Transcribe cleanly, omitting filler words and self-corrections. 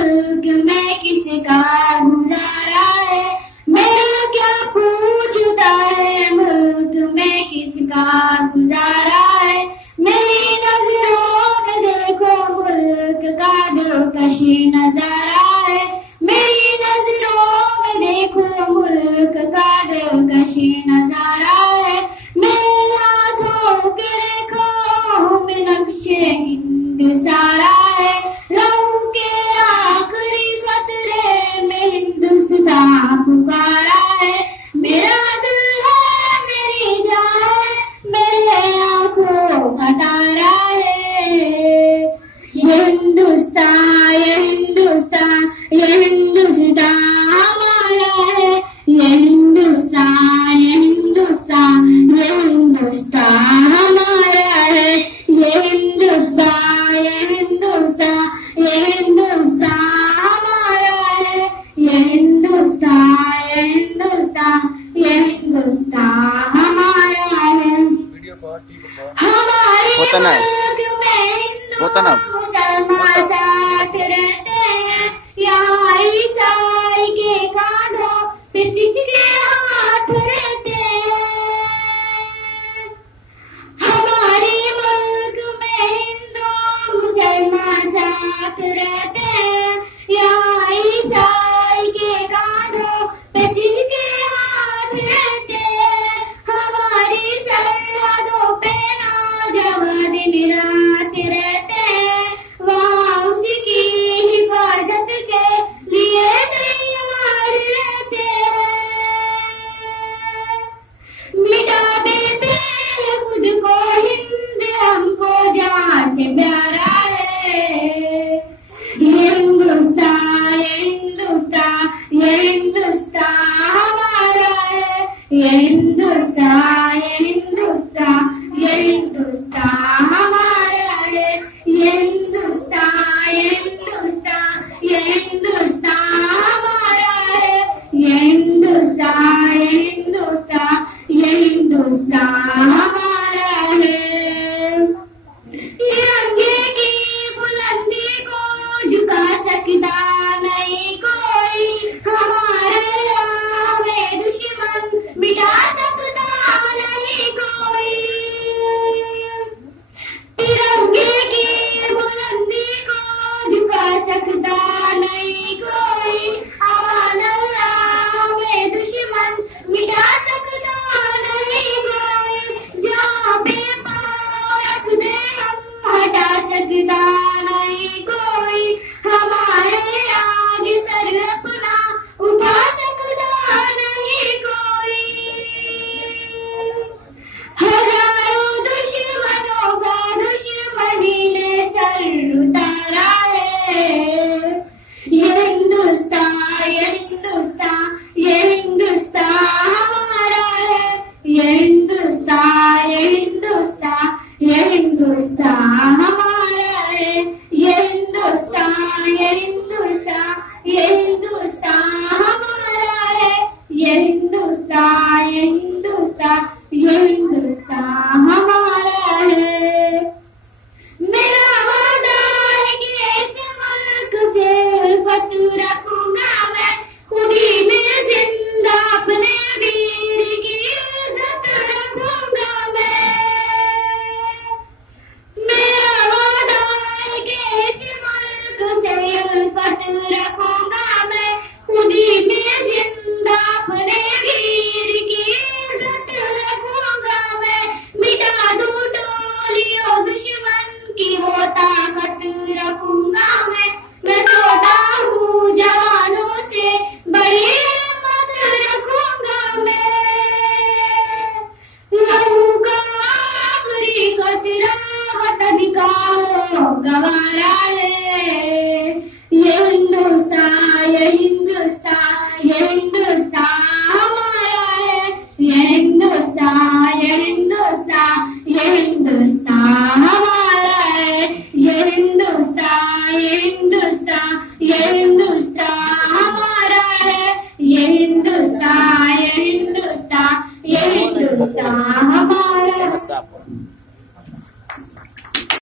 मुल्क में किसका गुजारा है, मेरा क्या पूछता है मुल्क में किसका गुजारा है। मेरी नजरों में देखो मुल्क का दिलकशी नजारा है, मेरी नजरों में देखो मुल्क का दिलकशी नजारा है। मेरे हाथों के रेखाओं में नक्शे हिंद सारा है, लहू के आखिरी कतरे में हिंदुस्तान पुकारा है। मेरा दिल है मेरी जान है, मेरे आंखों का तारा है। ये हिंदुस्तान ये हिंदुस्तान ये हिंदुस्तान हमारा है। ये हिंदुस्तान ये हिंदुस्तान ये हिंदुस्तान हमारा है। ये हिंदुस्तान ये हिंदुस्तान ये हिंदुस्तान हमारा है। ये हिंदुस्तान ये हिंदुस्तान ये हिंदुस्तान हमारा है। हमारे मुल्क में हिंदू मुसलमान साथ रहते हैं, यहाँ ईसाई के कांधों पे सिख के हाथ रहते हैं। हमारे मुल्क में हिंदू मुसलमान साथ रहते हैं, यहाँ ईसाई के कांधों पे सिख के हाथ रहते हैं। हमारी सरहदों पे नौजवान दिन रात रहते हैं, वहाँ उसकी हिफाजत के लिए तैयार रहते हैं। मिटा देते हैं खुद को हिंद हमको जान से प्यारा है। ये हिंदुस्तान ये हिंदुस्तान ये हिंदुस्तान हमारा है। ये हिंदुस्तान ये हिंदुस्तान ये हिंदुस्तान हमारा है। ये हिंदुस्तान ये हिंदुस्तान ये हिंदुस्तान हमारा है। ये हिंदुस्तान ये हिंदुस्तान ये हिंदुस्तान हमारा है। तिरंगे की बुलंदी को झुका सकता नहीं कोई, हमारे राह में दुश्मन मिटा सकता नहीं कोई। तिरंगे की बुलंदी को झुका सकता नहीं कोई, हमारे राह में दुश्मन मिटा सकता नहीं कोई। जहाँ पे पाँव रख दे हम हटा सकता नहीं कोई, हमारे आगे सर अपना उठा सकता नहीं कोई। हजारों दुश्मनों का दुश्मनी ने सर उतारा है। ये हिंदुस्तान ये हिंदुस्तान ये हिंदुस्तान हमारा है। ये हिंदुस्तान ये हिंदुस्तान ये हिंदुस्तान हमारा है। ये हिंदुस्तान ये हिंदुस्तान ये हिंदुस्तान हमारा है। ये हिंदुस्तान ये हिंदुस्तान ये हिंदुस्तान हमारा है। मेरा वादा है कि इस मुल्क से उल्फत रखूंगा मैं, खुद ही में जिंदा अपने वीर की इज्जत रखूंगा मैं। मेरा वादा है कि इस मुल्क से उल्फत रखूंगा मैं, खुद ही में जिंदा अपने वीर की इज्जत रखूंगा मैं। मिटा दूं टोलियों दुश्मन की वो ताकत रखूंगा मैं। मैं छोटा हूँ जवानों से बड़ी हिम्मत रखूंगा मैं। लहू का आखिरी कतरा वतन का हो गवारा